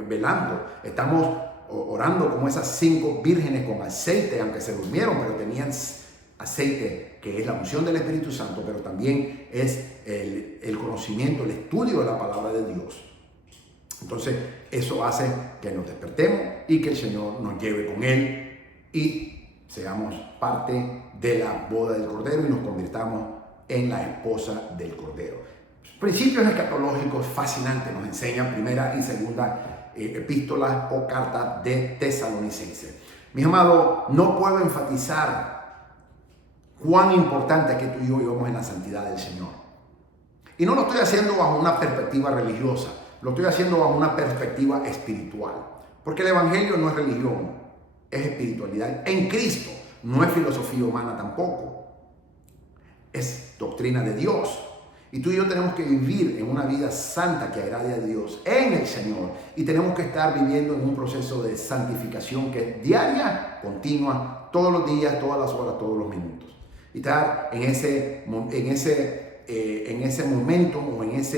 velando, estamos orando como esas 5 vírgenes con aceite, aunque se durmieron, pero tenían aceite, que es la unción del Espíritu Santo, pero también es el conocimiento, el estudio de la palabra de Dios. Entonces, eso hace que nos despertemos y que el Señor nos lleve con Él y seamos parte de la boda del Cordero y nos convirtamos en la esposa del Cordero. Principios escatológicos fascinantes nos enseñan primera y segunda epístola o carta de Tesalonicenses. Mis amados, no puedo enfatizar cuán importante es que tú y yo vivamos en la santidad del Señor. Y no lo estoy haciendo bajo una perspectiva religiosa, lo estoy haciendo bajo una perspectiva espiritual. Porque el Evangelio no es religión, es espiritualidad en Cristo. No es filosofía humana tampoco. Es doctrina de Dios. Y tú y yo tenemos que vivir en una vida santa que agrade a Dios en el Señor. Y tenemos que estar viviendo en un proceso de santificación que es diaria, continua, todos los días, todas las horas, todos los minutos. Y estar en ese momento o en esa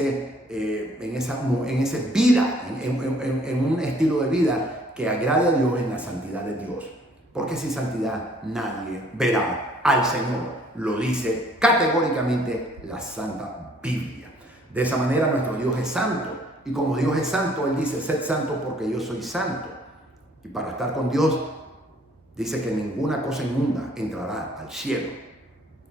vida, en un estilo de vida que agrade a Dios en la santidad de Dios. Porque sin santidad nadie verá al Señor. Lo dice categóricamente la Santa Biblia. De esa manera nuestro Dios es santo. Y como Dios es santo, Él dice, sed santo porque yo soy santo. Y para estar con Dios, dice que ninguna cosa inmunda entrará al cielo.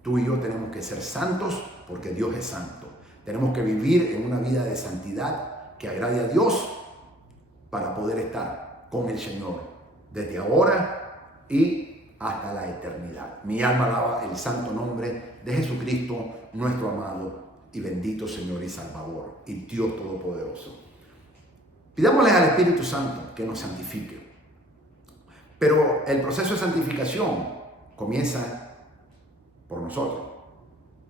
Tú y yo tenemos que ser santos porque Dios es santo. Tenemos que vivir en una vida de santidad que agrade a Dios para poder estar con el Señor desde ahora y hasta la eternidad. Mi alma alaba el santo nombre de Jesucristo, nuestro amado y bendito Señor y Salvador y Dios Todopoderoso. Pidámosle al Espíritu Santo que nos santifique. Pero el proceso de santificación comienza por nosotros,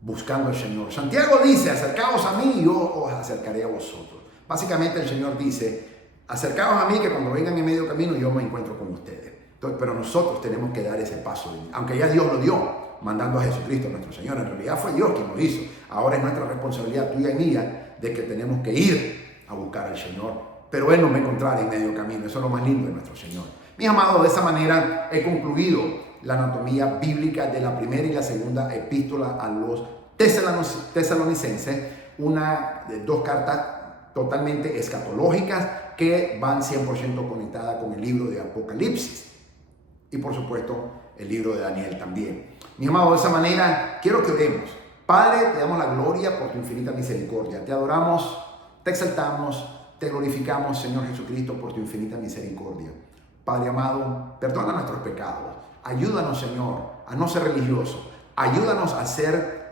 buscando al Señor. Santiago dice, acercaos a mí y yo os acercaré a vosotros. Básicamente el Señor dice, acercaos a mí que cuando vengan en medio camino yo me encuentro con ustedes. Entonces, pero nosotros tenemos que dar ese paso, aunque ya Dios lo dio, mandando a Jesucristo nuestro Señor. En realidad fue Dios quien lo hizo. Ahora es nuestra responsabilidad, tuya y mía, de que tenemos que ir a buscar al Señor. Pero Él no me encontrará en medio camino. Eso es lo más lindo de nuestro Señor. Mis amados, de esa manera he concluido la anatomía bíblica de la primera y la segunda epístola a los tesalonicenses, dos cartas totalmente escatológicas que van 100% conectadas con el libro de Apocalipsis y por supuesto el libro de Daniel también. Mi amado, de esa manera quiero que oremos. Padre, te damos la gloria por tu infinita misericordia, te adoramos, te exaltamos, te glorificamos, Señor Jesucristo, por tu infinita misericordia. Padre amado, perdona nuestros pecados. Ayúdanos, Señor, a no ser religiosos. Ayúdanos a ser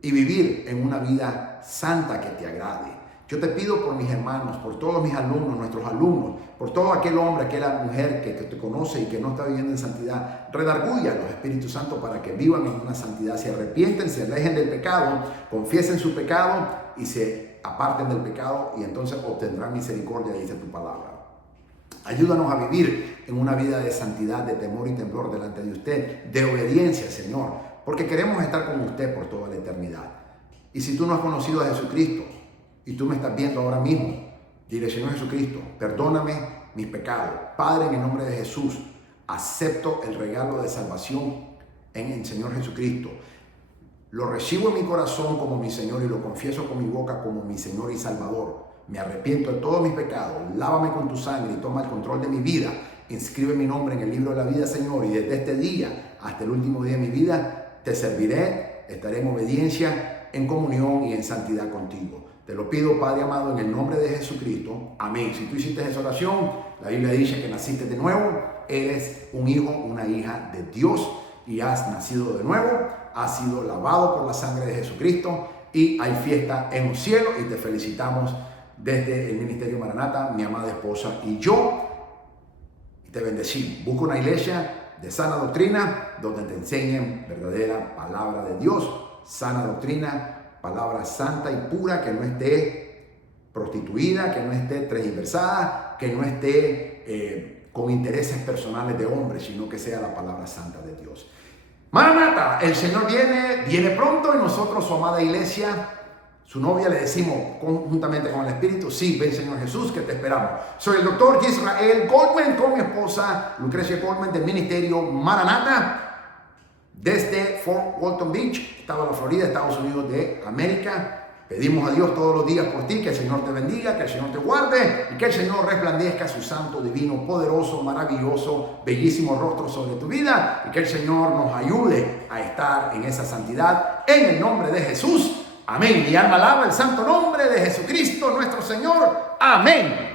y vivir en una vida santa que te agrade. Yo te pido por mis hermanos, por todos mis alumnos, nuestros alumnos, por todo aquel hombre, aquella mujer que te conoce y que no está viviendo en santidad. Redarguya a los Espíritus Santos para que vivan en una santidad, se arrepienten, se alejen del pecado, confiesen su pecado y se aparten del pecado y entonces obtendrán misericordia, dice tu palabra. Ayúdanos a vivir en una vida de santidad, de temor y temblor delante de usted, de obediencia, Señor, porque queremos estar con usted por toda la eternidad. Y si tú no has conocido a Jesucristo y tú me estás viendo ahora mismo, dile, Señor Jesucristo, perdóname mis pecados. Padre, en el nombre de Jesús, acepto el regalo de salvación en el Señor Jesucristo. Lo recibo en mi corazón como mi Señor y lo confieso con mi boca como mi Señor y Salvador. Me arrepiento de todos mis pecados, lávame con tu sangre y toma el control de mi vida. Inscribe mi nombre en el libro de la vida, Señor, y desde este día hasta el último día de mi vida te serviré, estaré en obediencia, en comunión y en santidad contigo. Te lo pido, Padre amado, en el nombre de Jesucristo. Amén. Si tú hiciste esa oración, la Biblia dice que naciste de nuevo, eres un hijo, una hija de Dios y has nacido de nuevo, has sido lavado por la sangre de Jesucristo y hay fiesta en los cielos y te felicitamos desde el Ministerio Maranata, mi amada esposa y yo. Te bendecimos. Busca una iglesia de sana doctrina donde te enseñen verdadera palabra de Dios, sana doctrina, palabra santa y pura, que no esté prostituida, que no esté tergiversada, que no esté con intereses personales de hombres, sino que sea la palabra santa de Dios. Maranata, el Señor viene pronto y nosotros, su amada iglesia, Su novia le decimos conjuntamente con el Espíritu, sí, ven Señor Jesús, que te esperamos. Soy el doctor Israel Goldman con mi esposa Lucrecia Goldman del Ministerio Maranata desde Fort Walton Beach, estado de la Florida, Estados Unidos de América. Pedimos a Dios todos los días por ti, que el Señor te bendiga, que el Señor te guarde y que el Señor resplandezca su santo, divino, poderoso, maravilloso, bellísimo rostro sobre tu vida y que el Señor nos ayude a estar en esa santidad en el nombre de Jesús. Amén. Mi alma alaba el santo nombre de Jesucristo nuestro Señor. Amén.